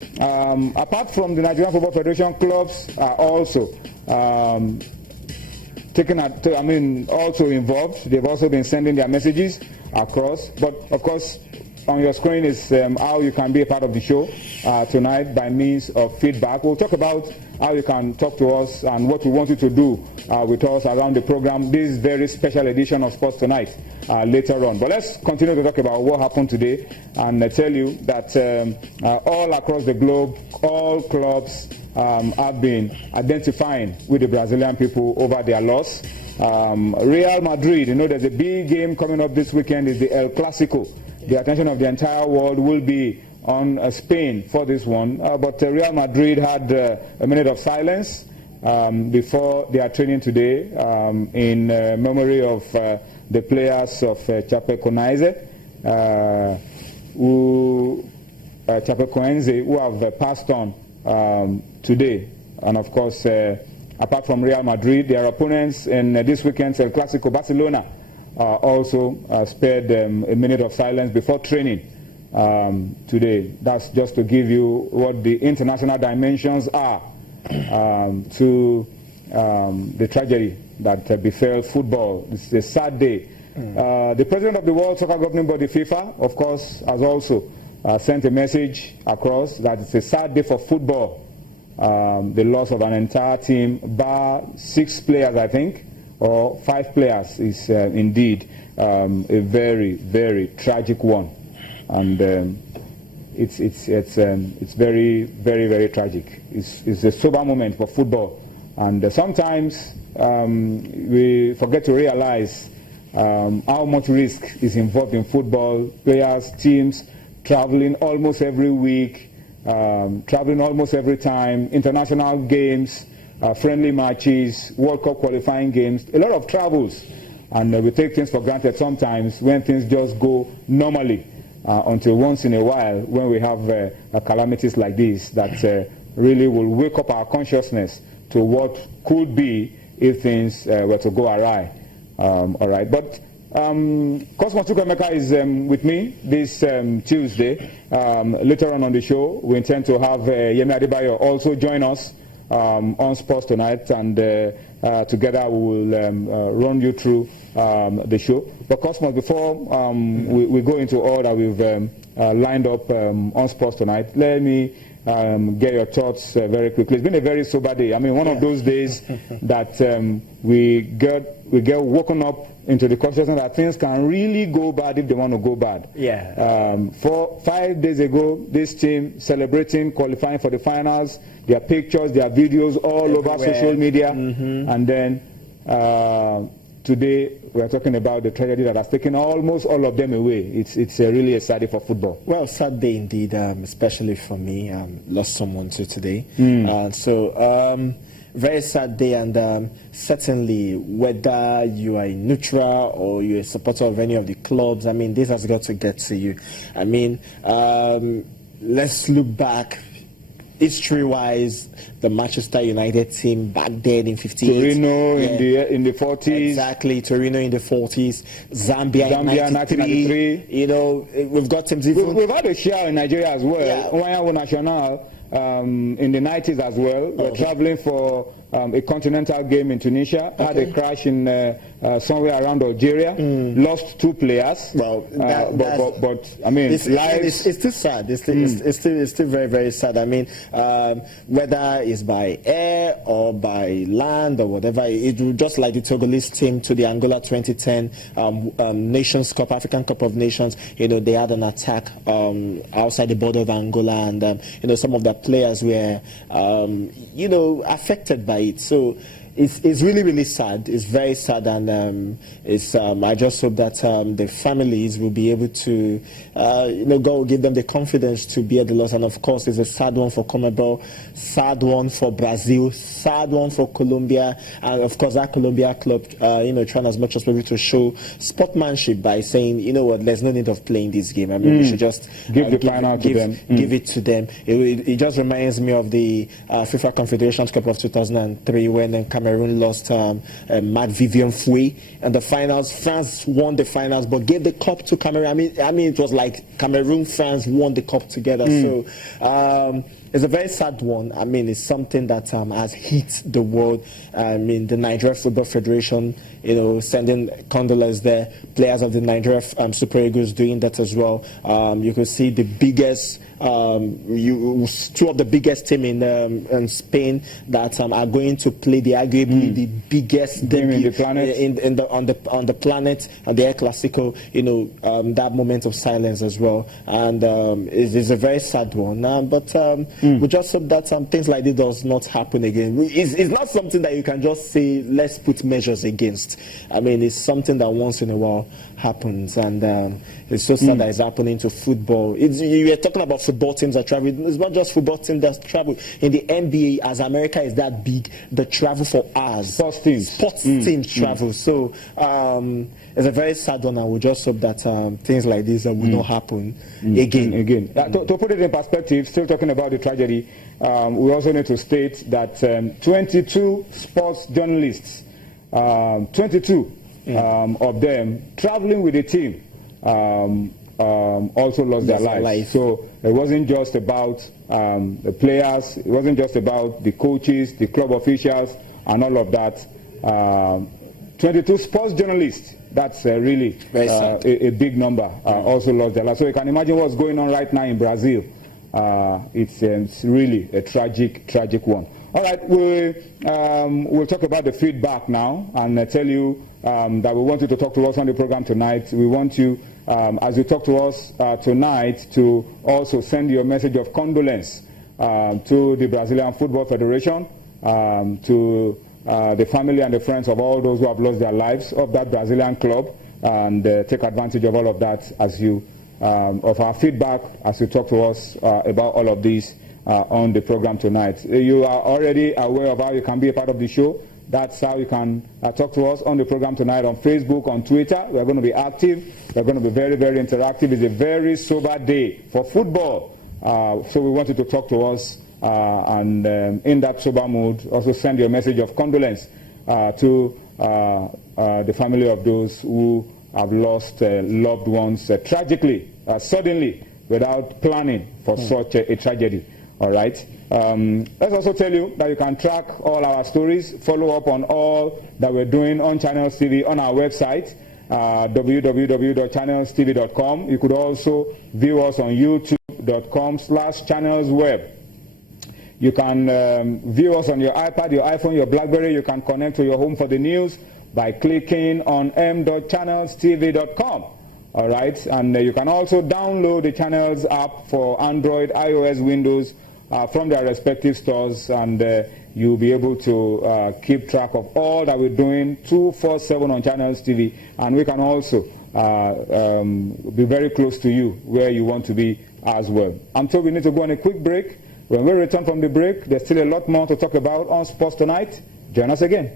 Apart from the Nigerian Football Federation, clubs are also also involved. They've also been sending their messages across. But of course, on your screen is how you can be a part of the show tonight by means of feedback. We'll talk about how you can talk to us and what we want you to do with us around the program, this very special edition of Sports Tonight later on. But let's continue to talk about what happened today and tell you that all across the globe, all clubs have been identifying with the Brazilian people over their loss. Real Madrid, you know, there's a big game coming up this weekend, is the El Clasico. The attention of the entire world will be on Spain for this one. But Real Madrid had a minute of silence before their training today in memory of the players of Chapecoense, Chapecoense, who have passed on today. And of course, apart from Real Madrid, their opponents in this weekend's El Clasico, Barcelona, also spared a minute of silence before training today. That's just to give you what the international dimensions are to the tragedy that befell football. It's a sad day. The president of the World Soccer Governing Body, FIFA, of course, has also sent a message across that it's a sad day for football. The loss of an entire team, bar 6 players, I think, or 5 players, is indeed a very, very tragic one, and it's very, very, very tragic. It's a sober moment for football, and sometimes we forget to realize how much risk is involved in football. Players, teams traveling almost every week, traveling almost every time, international games, friendly matches, World Cup qualifying games, a lot of travels. And we take things for granted sometimes when things just go normally until once in a while when we have calamities like this that really will wake up our consciousness to what could be if things were to go awry. All right, but Cosmos Chukwuemeka is with me this Tuesday. Later on the show, we intend to have Yemi Adebayo also join us on Sports Tonight, and together we will run you through the show. But Cosmos, before we go into all that we've lined up on Sports Tonight, let me get your thoughts very quickly. It's been a very sober day. I mean, one of those days that we get woken up into the consciousness that things can really go bad if they want to go bad. 5 days ago, this team celebrating, qualifying for the finals, their pictures, their videos all everywhere over social media, and then today we are talking about the tragedy that has taken almost all of them away. It's really a sad day for football. Well, sad day indeed, especially for me. Lost someone too today. Very sad day, and certainly whether you are a neutral or you're a supporter of any of the clubs, I mean, this has got to get to you. I mean, let's look back. History-wise, the Manchester United team back then in '58, Torino in the 40s, exactly. Torino in the 40s, Zambia in 1993. You know, we've got teams. We've had a share in Nigeria as well. Wanyawo National in the 90s as well. We're traveling for a continental game in Tunisia. Had a crash in somewhere around Algeria. Lost 2 players. Well, but I mean, it's still sad. It's still very, very sad. I mean, whether it's by air or by land or whatever, it will just like the Togolese team to the Angola 2010 Nations Cup, African Cup of Nations. You know, they had an attack outside the border of Angola, and you know, some of the players were you know, affected by it. So it's really, really sad. It's very sad, and I just hope that the families will be able to, you know, go give them the confidence to bear the loss. And of course, it's a sad one for CONMEBOL, sad one for Brazil, sad one for Colombia, and of course, that Colombia club, you know, trying as much as possible to show sportsmanship by saying, you know what, there's no need of playing this game. I mean, we should just give the final to them. Give it to them. It just reminds me of the FIFA Confederations Cup of 2003 when Cameroon Cameroon lost Matt Vivian Foué in the finals. France won the finals, but gave the cup to Cameroon. I mean, it was like Cameroon, France won the cup together. So it's a very sad one. I mean, it's something that has hit the world. I mean, the Nigeria Football Federation, you know, sending condolences there. Players of the Nigeria Super Eagles doing that as well. You could see the biggest, two of the biggest team in Spain that are going to play arguably the biggest game in the planet, on the planet, and the El Clasico. You know, that moment of silence as well, and it's a very sad one. But we just hope that things like this does not happen again. It's not something that you can just say, let's put measures against. I mean, it's something that once in a while happens, and it's so sad that it's happening to football. You were talking about football teams that travel. It's not just football teams that travel. In the NBA, as America is that big, the travel for hours. Sports teams travel. So it's a very sad one, and we just hope that things like this will not happen again. To put it in perspective, still talking about the tragedy, we also need to state that 22 sports journalists, 22 of them traveling with the team, also lost their lives. So it wasn't just about the players, it wasn't just about the coaches, the club officials, and all of that. 22 sports journalists, that's really a big number, also lost their lives. So you can imagine what's going on right now in Brazil. It's really a tragic one. All right, we'll talk about the feedback now, and tell you that we want you to talk to us on the program tonight. We want you, as you talk to us tonight, to also send your message of condolence to the Brazilian Football Federation, to the family and the friends of all those who have lost their lives of that Brazilian club, and take advantage of all of that as you, of our feedback as you talk to us about all of these on the program tonight. You are already aware of how you can be a part of the show. That's how you can talk to us on the program tonight on Facebook, on Twitter. We're going to be active. We're going to be very, very interactive. It's a very sober day for football. So we want you to talk to us, and in that sober mood, also send your message of condolence to the family of those who have lost loved ones tragically, suddenly, without planning for such a tragedy. All right. Let's also tell you that you can track all our stories, follow up on all that we're doing on Channels TV on our website, www.channelstv.com. You could also view us on youtube.com/channelsweb. You can view us on your iPad, your iPhone, your BlackBerry. You can connect to your home for the news by clicking on m.channelstv.com. All right, and you can also download the Channels app for Android, iOS, Windows from their respective stores, and you'll be able to keep track of all that we're doing 24/7 on Channels TV, and we can also be very close to you where you want to be as well. I'm told we need to go on a quick break. When we return from the break, there's still a lot more to talk about on Sports Tonight. Join us again.